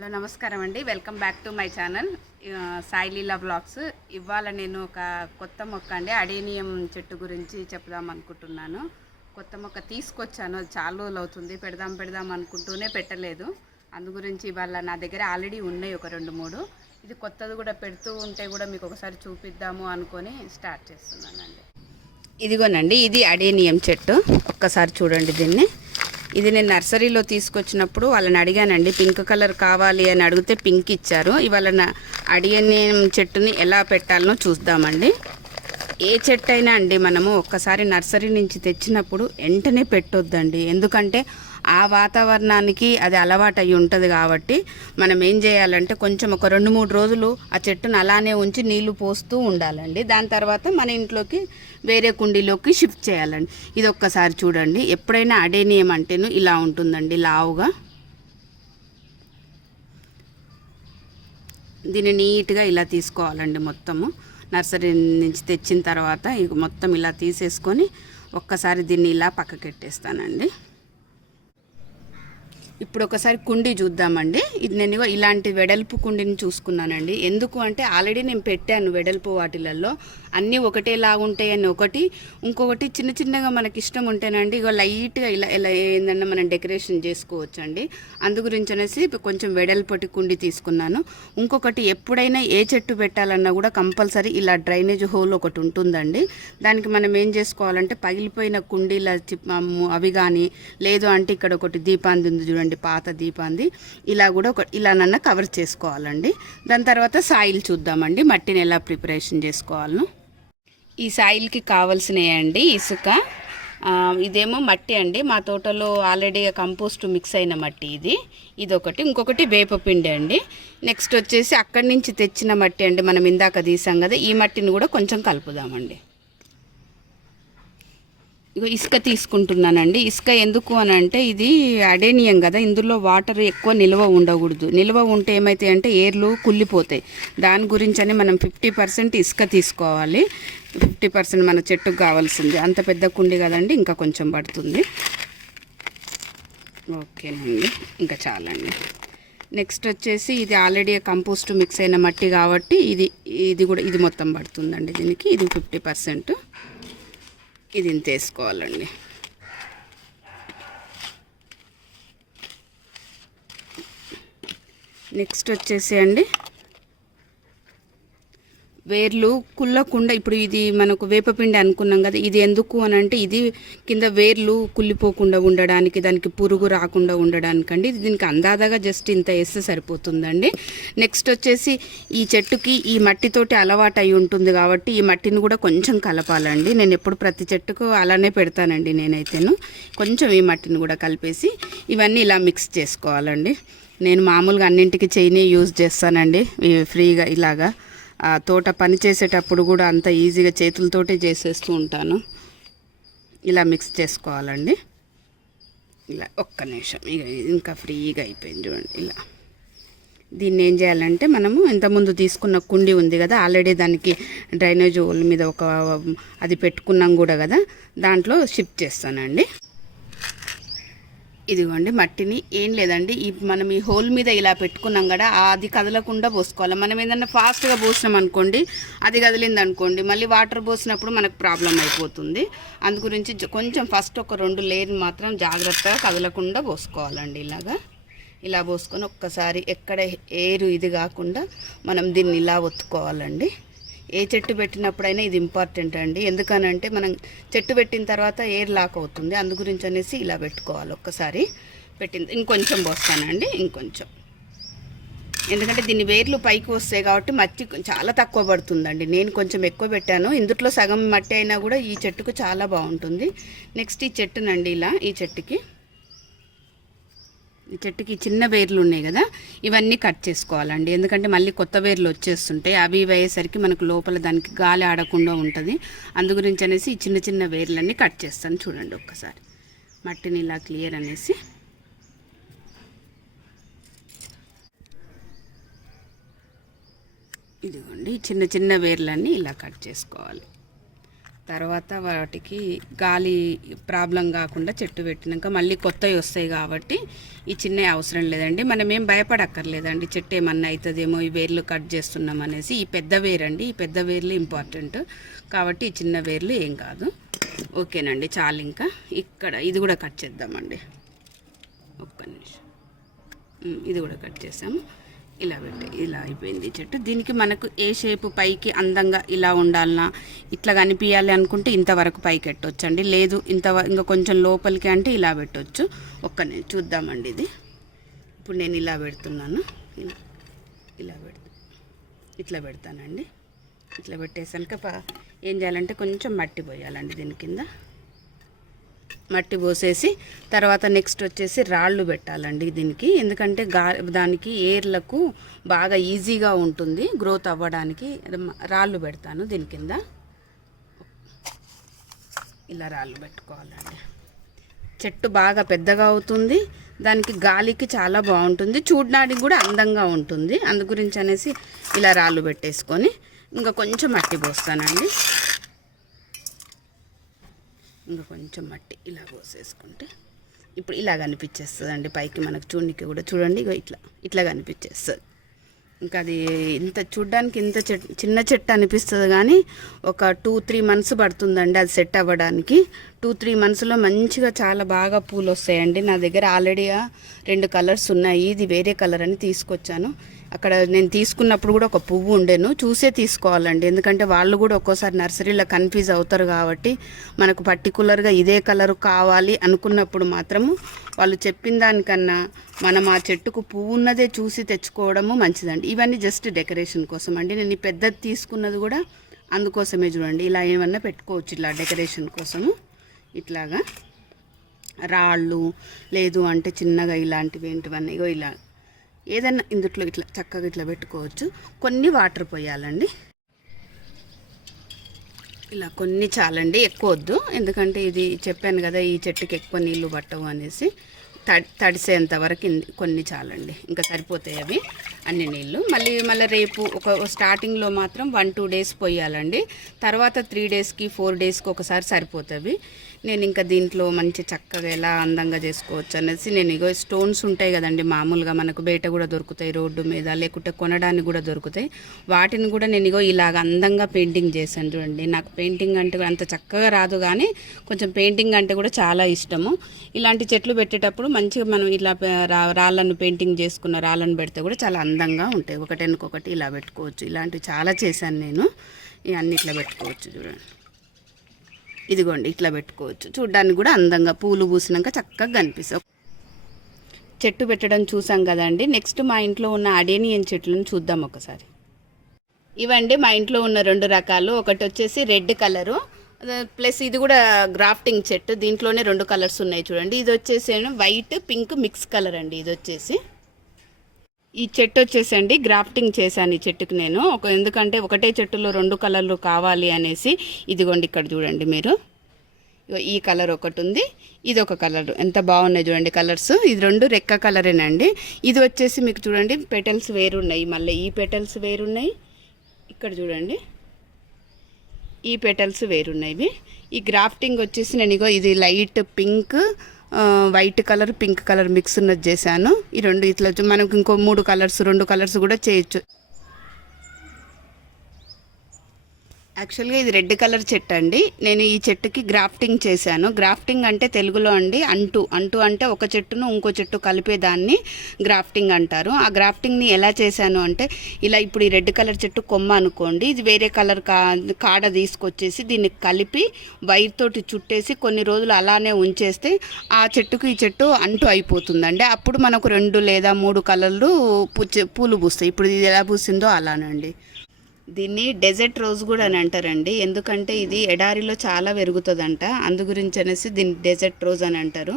Hello నమస్కారం అండి. Welcome back to my channel Sai Leela blogs. ఇవాళ నేను ఒక కొత్త మొక్క అండి అడేనియం చెట్టు గురించి చెప్దాం అనుకుంటున్నాను. కొత్త మొక్క తీసుకొచ్చాను, అది చాలా రోజులు అవుతుంది. పెడదాం అనుకుంటూనే పెట్టలేదు. అందు గురించి ఇవాళ నా దగ్గర ఆల్రెడీ ఉన్నాయి ఒక 2-3. ఇది కొత్తది కూడా పెడుతూ ఉంటే కూడా మీకు ఒకసారి చూపిద్దాము అనుకొని స్టార్ట్ చేస్తున్నానండి. ఇదిగోనండి, ఇది అడేనియం చెట్టు. ఒక్కసారి చూడండి దీన్ని. ఇది నేను నర్సరీలో తీసుకొచ్చినప్పుడు వాళ్ళని అడిగానండి, పింక్ కలర్ కావాలి అని అడిగితే పింక్ ఇచ్చారు. ఇవాళ అడేనియం చెట్టుని ఎలా పెట్టాలనో చూద్దామండి. ఏ చెట్టు అయినా అండి మనము ఒక్కసారి నర్సరీ నుంచి తెచ్చినప్పుడు వెంటనే పెట్టొద్దండి. ఎందుకంటే ఆ వాతావరణానికి అది అలవాటు అయ్యి ఉంటుంది కాబట్టి మనం ఏం చేయాలంటే కొంచెం ఒక 2-3 రోజులు ఆ చెట్టును అలానే ఉంచి నీళ్లు పోస్తూ ఉండాలండి. దాని తర్వాత మన ఇంట్లోకి వేరే కుండీలోకి షిఫ్ట్ చేయాలండి. ఇది ఒక్కసారి చూడండి. ఎప్పుడైనా అడేనియం అంటేను ఇలా ఉంటుందండి, లావుగా. దీన్ని నీట్గా ఇలా తీసుకోవాలండి. మొత్తము నర్సరీ నుంచి తెచ్చిన తర్వాత ఇక మొత్తం ఇలా తీసేసుకొని ఒక్కసారి దీన్ని ఇలా పక్కకెట్టేస్తానండి. ఇప్పుడు ఒకసారి కుండీ చూద్దామండి. ఇది నేను ఇలాంటి వెడల్పు కుండీని చూసుకున్నానండి. ఎందుకు అంటే ఆల్రెడీ నేను పెట్టాను వెడల్పు వాటిలలో. అన్నీ ఒకటేలాగా ఉంటాయని ఒకటి, ఇంకొకటి చిన్న చిన్నగా మనకి ఇష్టం ఉంటేనండి ఇక లైట్గా ఇలా ఇలా ఏంటంటే మనం డెకరేషన్ చేసుకోవచ్చండి. అందు గురించి అనేసి కొంచెం వెడల్పటి కుండీ తీసుకున్నాను. ఇంకొకటి ఎప్పుడైనా ఏ చెట్టు పెట్టాలన్నా కూడా కంపల్సరీ ఇలా డ్రైనేజ్ హోల్ ఒకటి ఉంటుందండి. దానికి మనం ఏం చేసుకోవాలంటే పగిలిపోయిన కుండీల అవి కానీ, లేదు అంటే ఇక్కడ ఒకటి దీపాంది ఉంది చూడండి, పాత దీపాంది, ఇలా కూడా ఒక ఇలానన్నా కవర్ చేసుకోవాలండి. దాని తర్వాత సాయిల్ చూద్దామండి, మట్టిని ఎలా ప్రిపరేషన్ చేసుకోవాలను. ఈ సాయిల్కి కావాల్సినవి అండి ఇసుక, ఇదేమో మట్టి అండి. మా తోటలో ఆల్రెడీ కంపోస్ట్ మిక్స్ అయిన మట్టి ఇదొకటి. ఇంకొకటి వేపపిండి అండి. నెక్స్ట్ వచ్చేసి అక్కడి నుంచి తెచ్చిన మట్టి అండి, మనం ఇందాక తీసాం కదా, ఈ మట్టిని కూడా కొంచెం కలుపుదామండి. ఇగో ఇసుక తీసుకుంటున్నానండి. ఇసుక ఎందుకు అని అంటే ఇది అడేనియం కదా, ఇందులో వాటర్ ఎక్కువ నిల్వ ఉండకూడదు. నిల్వ ఉంటే ఏమవుతాయి అంటే ఏర్లు కుళ్ళిపోతాయి. దాని గురించి అని మనం 50% ఇసుక తీసుకోవాలి. 50% మన చెట్టుకు కావాల్సింది. అంత పెద్ద కుండి కదండి, ఇంకా కొంచెం పడుతుంది. ఓకేనండి, ఇంకా చాలండి. నెక్స్ట్ వచ్చేసి ఇది ఆల్రెడీ కంపోస్ట్ మిక్స్ అయిన మట్టి కాబట్టి ఇది మొత్తం పడుతుందండి దీనికి. ఇది 50%. ఇది ఇంత వేసుకోవాలండి. నెక్స్ట్ వచ్చేసి అండి వేర్లు కుళ్ళకుండా, ఇప్పుడు ఇది మనకు వేపపిండి అనుకున్నాం కదా, ఇది ఎందుకు అని అంటే ఇది కింద వేర్లు కుళ్ళిపోకుండా ఉండడానికి, దానికి పురుగు రాకుండా ఉండడానికండి. ఇది దీనికి అందాదగా జస్ట్ ఇంత వేస్తే సరిపోతుందండి. నెక్స్ట్ వచ్చేసి ఈ చెట్టుకి ఈ మట్టితోటి అలవాటు అయి ఉంటుంది కాబట్టి ఈ మట్టిని కూడా కొంచెం కలపాలండి. నేను ఎప్పుడు ప్రతి చెట్టుకు అలానే పెడతానండి నేనైతేను. కొంచెం ఈ మట్టిని కూడా కలిపేసి ఇవన్నీ ఇలా మిక్స్ చేసుకోవాలండి. నేను మామూలుగా అన్నింటికి చెయ్యిని యూజ్ చేస్తానండి ఫ్రీగా. ఇలాగా తోట పని చేసేటప్పుడు కూడా అంత ఈజీగా చేతులతోటే చేసేస్తూ ఉంటాను. ఇలా మిక్స్ చేసుకోవాలండి. ఇలా ఒక్క నిమిషం, ఇక ఇంకా ఫ్రీగా అయిపోయింది చూడండి. ఇలా దీన్ని ఏం చేయాలంటే మనము ఇంతకుముందు తీసుకున్న కుండీ ఉంది కదా, ఆల్రెడీ దానికి డ్రైనేజ్ హోల్ మీద అది పెట్టుకున్నాం కూడా కదా, దాంట్లో షిఫ్ట్ చేస్తానండి. ఇదిగోండి మట్టిని ఏం లేదండి, మనం ఈ హోల్ మీద ఇలా పెట్టుకున్నాం కదా, అది కదలకుండా పోసుకోవాలి. మనం ఏదన్నా ఫాస్ట్గా పోసినాం అనుకోండి, అది కదిలింది అనుకోండి, మళ్ళీ వాటర్ పోసినప్పుడు మనకు ప్రాబ్లం అయిపోతుంది. అందు గురించి కొంచెం ఫస్ట్ ఒక 2 లేయర్ మాత్రం జాగ్రత్తగా కదలకుండా పోసుకోవాలండి. ఇలా పోసుకొని ఒక్కసారి ఎక్కడ ఏరు ఇది కాకుండా మనం దీన్ని ఇలా ఒత్తుకోవాలండి. ఏ చెట్టు పెట్టినప్పుడైనా ఇది ఇంపార్టెంట్ అండి. ఎందుకనంటే మనం చెట్టు పెట్టిన తర్వాత ఎయిర్ లాక్ అవుతుంది. అందు గురించి అనేసి ఇలా పెట్టుకోవాలి. ఒక్కసారి ఇంకొంచెం పోస్తానండి, ఇంకొంచెం. ఎందుకంటే దీన్ని వేర్లు పైకి వస్తాయి కాబట్టి మట్టి చాలా తక్కువ పడుతుందండి. నేను కొంచెం ఎక్కువ పెట్టాను. ఇందులో సగం మట్టి అయినా కూడా ఈ చెట్టుకు చాలా బాగుంటుంది. నెక్స్ట్ ఈ చెట్టునండి, ఈ చెట్టుకి చిన్న వేర్లు ఉన్నాయి కదా, ఇవన్నీ కట్ చేసుకోవాలండి. ఎందుకంటే మళ్ళీ కొత్త వేర్లు వచ్చేస్తుంటాయి. అవి అయ్యేసరికి మనకు లోపల దానికి గాలి ఆడకుండా ఉంటుంది. అందు గురించి అనేసి ఈ చిన్న చిన్న వేర్లన్నీ కట్ చేస్తాను. చూడండి ఒక్కసారి మట్టిని ఇలా క్లియర్ అనేసి ఇదిగోండి చిన్న చిన్న వేర్లన్నీ ఇలా కట్ చేసుకోవాలి. తర్వాత వాటికి గాలి ప్రాబ్లం కాకుండా చెట్టు పెట్టినాక మళ్ళీ కొత్తవి వస్తాయి కాబట్టి ఈ చిన్న అవసరం లేదండి. మనం ఏం భయపడక్కర్లేదండి చెట్టు ఏమన్నా అవుతుందేమో ఈ వేర్లు కట్ చేస్తున్నాం అనేసి. ఈ పెద్ద వేరండి, ఈ పెద్ద వేర్లు ఇంపార్టెంట్ కాబట్టి ఈ చిన్న వేర్లు ఏం కాదు. ఓకేనండి, చాలు. ఇంకా ఇక్కడ ఇది కూడా కట్ చేద్దామండి. ఒక్క నిమిషం, ఇది కూడా కట్ చేసాము. ఇలా పెట్టి ఇలా అయిపోయింది చెట్టు. దీనికి మనకు ఏ షేపు పైకి అందంగా ఇలా ఉండాలన్నా ఇట్లా కనిపించాలి అనుకుంటే ఇంతవరకు పైకి పెట్టొచ్చండి. లేదు ఇంకా కొంచెం లోపలికి అంటే ఇలా పెట్టవచ్చు. చూద్దామండి. ఇది ఇప్పుడు నేను ఇలా పెడుతున్నాను. ఇలా ఇట్లా పెడతానండి. ఇట్లా పెట్టేసాక ఏం చేయాలంటే కొంచెం మట్టి పోయాలండి దీని కింద. మట్టి పోసేసి తర్వాత నెక్స్ట్ వచ్చేసి రాళ్ళు పెట్టాలండి దీనికి. ఎందుకంటే దానికి ఏర్లకు బాగా ఈజీగా ఉంటుంది గ్రోత్ అవ్వడానికి. రాళ్ళు పెడతాను దీని కింద. ఇలా రాళ్ళు పెట్టుకోవాలండి. చెట్టు బాగా పెద్దగా అవుతుంది, దానికి గాలికి చాలా బాగుంటుంది, చూడడానికి కూడా అందంగా ఉంటుంది. అందు గురించి అనేసి ఇలా రాళ్ళు పెట్టేసుకొని ఇంకా కొంచెం మట్టి పోస్తానండి. ఇంకా కొంచెం మట్టి ఇలా పోసేసుకుంటే ఇప్పుడు ఇలా కనిపించేస్తుంది అండి పైకి. మనకు చూడడానికి కూడా చూడండి, ఇట్లా కనిపించేస్తుంది. ఇంకా అది చూడ్డానికి చిన్న చెట్టు అనిపిస్తుంది కానీ ఒక 2-3 మంత్స్ పడుతుందండి అది సెట్ అవ్వడానికి. 2-3 మంత్స్లో మంచిగా చాలా బాగా పూలు వస్తాయండి. నా దగ్గర ఆల్రెడీ 2 కలర్స్ ఉన్నాయి. ఇది వేరే కలర్ అని తీసుకొచ్చాను. అక్కడ నేను తీసుకున్నప్పుడు కూడా ఒక పువ్వు ఉండేను, చూసే తీసుకోవాలండి. ఎందుకంటే వాళ్ళు కూడా ఒక్కోసారి నర్సరీలో కన్ఫ్యూజ్ అవుతారు కాబట్టి మనకు పర్టికులర్గా ఇదే కలరు కావాలి అనుకున్నప్పుడు మాత్రము వాళ్ళు చెప్పిన దానికన్నా మనం ఆ చెట్టుకు పువ్వు ఉన్నదే చూసి తెచ్చుకోవడము మంచిదండి. ఇవన్నీ జస్ట్ డెకరేషన్ కోసం అండి. నేను ఈ పెద్దది తీసుకున్నది కూడా అందుకోసమే. చూడండి, ఇలా ఏమన్నా పెట్టుకోవచ్చు ఇట్లా డెకరేషన్ కోసము. ఇట్లాగా రాళ్ళు లేదు అంటే చిన్నగా ఇలాంటివి ఏంటివన్నీ ఇలా ఏదైనా ఇందుట్లో ఇట్లా చక్కగా ఇట్లా పెట్టుకోవచ్చు. కొన్ని వాటర్ పోయాలండి. ఇలా కొన్ని చాలండి, ఎక్కువ వద్దు. ఎందుకంటే ఇది చెప్పాను కదా ఈ చెట్టుకి ఎక్కువ నీళ్లు పట్టవు అనేసి. తడిసేంత వరకు కొన్ని చాలండి, ఇంకా సరిపోతాయి అవి అన్ని నీళ్ళు. మళ్ళీ రేపు స్టార్టింగ్లో మాత్రం 1-2 డేస్ పోయాలండి. తర్వాత 3 డేస్కి 4 డేస్కి ఒకసారి సరిపోతుంది. నేను ఇంకా దీంట్లో మంచి చక్కగా ఎలా అందంగా చేసుకోవచ్చు అనేసి నేను స్టోన్స్ ఉంటాయి కదండి, మామూలుగా మనకు బయట కూడా దొరుకుతాయి రోడ్డు మీద, లేకుంటే కొనడానికి కూడా దొరుకుతాయి. వాటిని కూడా నేను ఇలాగ అందంగా పెయింటింగ్ చేశాను. చూడండి, నాకు పెయింటింగ్ అంటే అంత చక్కగా రాదు కానీ కొంచెం పెయింటింగ్ అంటే కూడా చాలా ఇష్టము. ఇలాంటి చెట్లు పెట్టేటప్పుడు మంచిగా మనం ఇలా రాళ్ళను పెయింటింగ్ చేసుకున్న రాళ్ళను పెడితే కూడా చాలా అందంగా ఉంటాయి. ఒకటెనకొకటి ఇలా పెట్టుకోవచ్చు. ఇలాంటివి చాలా చేశాను నేను. ఇవన్నీ ఇట్లా పెట్టుకోవచ్చు. చూడండి, ఇదిగోండి ఇట్లా పెట్టుకోవచ్చు. చూడ్డానికి కూడా అందంగా పూలు పూసినాక చక్కగా కనిపిస్తాయి. చెట్టు పెట్టడం చూసాం కదండి. నెక్స్ట్ మా ఇంట్లో ఉన్న అడేనియన్ చెట్లను చూద్దాం ఒకసారి. ఇవండి మా ఇంట్లో ఉన్న 2 రకాలు. ఒకటి వచ్చేసి రెడ్ కలరు, ప్లస్ ఇది కూడా గ్రాఫ్టింగ్ చెట్టు. దీంట్లోనే 2 కలర్స్ ఉన్నాయి చూడండి. ఇది వచ్చేసి వైట్ పింక్ మిక్స్ కలర్ అండి. ఇది వచ్చేసి ఈ చెట్టు వచ్చేసండి గ్రాఫ్టింగ్ చేశాను ఈ చెట్టుకు నేను. ఎందుకంటే ఒకటే చెట్టులో 2 కలర్లు కావాలి అనేసి. ఇదిగోండి ఇక్కడ చూడండి మీరు, ఈ కలర్ ఒకటి ఉంది, ఇది ఒక కలర్. ఎంత బాగున్నాయి చూడండి కలర్స్. ఇది 2 రెక్క కలరేనండి. ఇది వచ్చేసి మీకు చూడండి పెటల్స్ వేరున్నాయి, మళ్ళీ ఈ పెటల్స్ వేరున్నాయి. ఇక్కడ చూడండి ఈ పెటల్స్ వేరున్నాయి. ఈ గ్రాఫ్టింగ్ వచ్చేసి నేను ఇది light pink, white colour, pink colour mix ఉన్నది చేశాను. ఈ 2 ఇట్లా మనకు ఇంకో 2 కలర్స్ కూడా చేయొచ్చు. యాక్చువల్గా ఇది రెడ్ కలర్ చెట్టు అండి. నేను ఈ చెట్టుకి గ్రాఫ్టింగ్ చేశాను. గ్రాఫ్టింగ్ అంటే తెలుగులో అండి అంటు అంటే ఒక చెట్టును ఇంకో చెట్టు కలిపేదాన్ని గ్రాఫ్టింగ్ అంటారు. ఆ గ్రాఫ్టింగ్ని ఎలా చేశాను అంటే ఇలా ఇప్పుడు ఈ రెడ్ కలర్ చెట్టు కొమ్మ అనుకోండి, ఇది వేరే కలర్ కాడ తీసుకొచ్చేసి దీన్ని కలిపి వైర్ తోటి చుట్టేసి కొన్ని రోజులు అలానే ఉంచేస్తే ఆ చెట్టుకు ఈ చెట్టు అంటు అయిపోతుందండి. అప్పుడు మనకు 2 లేదా 3 కలర్లు పూలు పూస్తాయి. ఇప్పుడు ఇది ఎలా పూసిందో అలానండి. దీన్ని డెజర్ట్ రోజ్ కూడా అని అంటారండి. ఎందుకంటే ఇది ఎడారిలో చాలా పెరుగుతుందంట, అందు గురించి అనేసి దీన్ని డెజర్ట్ రోజ్ అని అంటారు.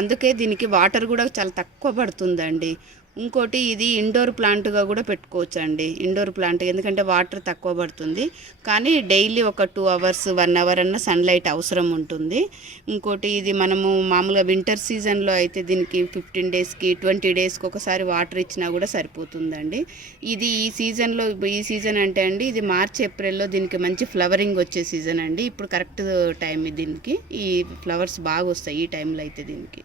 అందుకే దీనికి వాటర్ కూడా చాలా తక్కువ పడుతుందండి. ఇంకోటి ఇది ఇండోర్ ప్లాంట్గా కూడా పెట్టుకోవచ్చు అండి. ఇండోర్ ప్లాంట్ ఎందుకంటే వాటర్ తక్కువ పడుతుంది, కానీ డైలీ ఒక 2 అవర్స్ 1 అవర్ అన్న సన్లైట్ అవసరం ఉంటుంది. ఇంకోటి ఇది మనము మామూలుగా వింటర్ సీజన్లో అయితే దీనికి 15 డేస్కి 20 డేస్కి ఒకసారి వాటర్ ఇచ్చినా కూడా సరిపోతుందండి. ఇది ఈ సీజన్ అంటే అండి ఇది మార్చ్ ఏప్రిల్లో దీనికి మంచి ఫ్లవరింగ్ వచ్చే సీజన్ అండి. ఇప్పుడు కరెక్ట్ టైం దీనికి, ఈ ఫ్లవర్స్ బాగా వస్తాయి ఈ టైంలో అయితే దీనికి.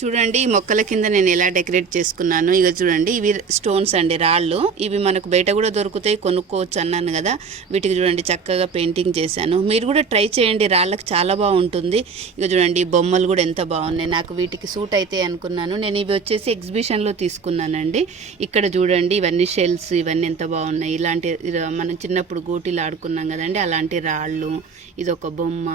చూడండి ఈ మొక్కల కింద నేను ఎలా డెకరేట్ చేసుకున్నాను. ఇక చూడండి ఇవి స్టోన్స్ అండి, రాళ్ళు. ఇవి మనకు బయట కూడా దొరుకుతాయి, కొనుక్కోవచ్చు అన్నాను కదా. వీటికి చూడండి చక్కగా పెయింటింగ్ చేశాను. మీరు కూడా ట్రై చేయండి, రాళ్ళకి చాలా బాగుంటుంది. ఇక చూడండి ఈ బొమ్మలు కూడా ఎంత బాగున్నాయి, నాకు వీటికి సూట్ అయితే అనుకున్నాను. నేను ఇవి వచ్చేసి ఎగ్జిబిషన్లో తీసుకున్నానండి. ఇక్కడ చూడండి ఇవన్నీ షెల్స్, ఇవన్నీ ఎంత బాగున్నాయి. ఇలాంటి మనం చిన్నప్పుడు గోటీలు ఆడుకున్నాం కదండి, అలాంటి రాళ్ళు, ఇదొక బొమ్మ,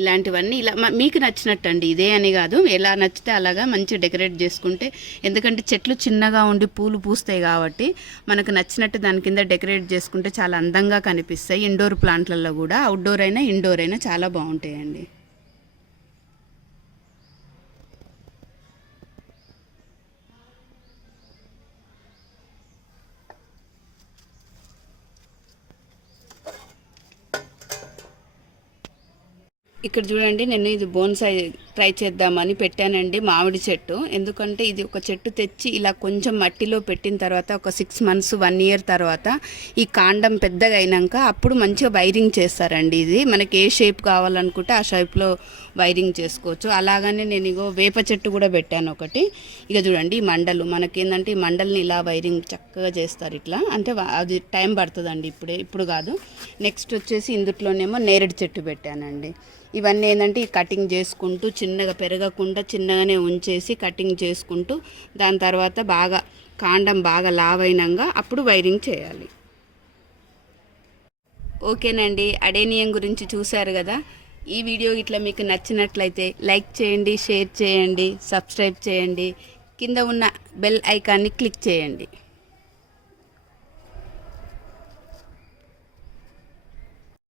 ఇలాంటివన్నీ ఇలా మీకు నచ్చినట్టు అండి. ఇదే అని కాదు, ఎలా నచ్చితే అలాగా మంచి డెకరేట్ చేసుకుంటే, ఎందుకంటే చెట్లు చిన్నగా ఉండి పూలు పూస్తాయి కాబట్టి మనకు నచ్చినట్టు దాని కింద డెకరేట్ చేసుకుంటే చాలా అందంగా కనిపిస్తాయి. ఇండోర్ ప్లాంట్లలో కూడా అవుట్డోర్ అయినా ఇండోర్ అయినా చాలా బాగుంటాయండి. ఇక్కడ చూడండి నేను ఇది బోన్సాయి ట్రై చేద్దామని పెట్టానండి, మామిడి చెట్టు. ఎందుకంటే ఇది ఒక చెట్టు తెచ్చి ఇలా కొంచెం మట్టిలో పెట్టిన తర్వాత ఒక 6 months 1 year తర్వాత ఈ కాండం పెద్దగా అయినాక అప్పుడు మంచిగా వైరింగ్ చేస్తారండి. ఇది మనకి ఏ షేప్ కావాలనుకుంటే ఆ షేప్లో వైరింగ్ చేసుకోవచ్చు. అలాగనే నేను ఇగో వేప చెట్టు కూడా పెట్టాను ఒకటి. ఇక చూడండి ఈ మండలు మనకేంటంటే ఈ మండల్ని ఇలా వైరింగ్ చక్కగా చేస్తారు ఇట్లా. అంటే అది టైం పడుతుందండి, ఇప్పుడు కాదు. నెక్స్ట్ వచ్చేసి ఇందులోనేమో నేరేడు చెట్టు పెట్టానండి. ఇవన్నీ ఏంటంటే ఈ కటింగ్ చేసుకుంటూ చిన్నగా పెరగకుండా చిన్నగానే ఉంచేసి కటింగ్ చేసుకుంటూ దాని తర్వాత బాగా కాండం బాగా లావైనాక అప్పుడు వైరింగ్ చేయాలి. ఓకేనండి, అడేనియం గురించి చూశారు కదా. ఈ వీడియో ఇట్లా మీకు నచ్చినట్లయితే లైక్ చేయండి, షేర్ చేయండి, సబ్స్క్రైబ్ చేయండి, కింద ఉన్న బెల్ ఐకాన్ని క్లిక్ చేయండి.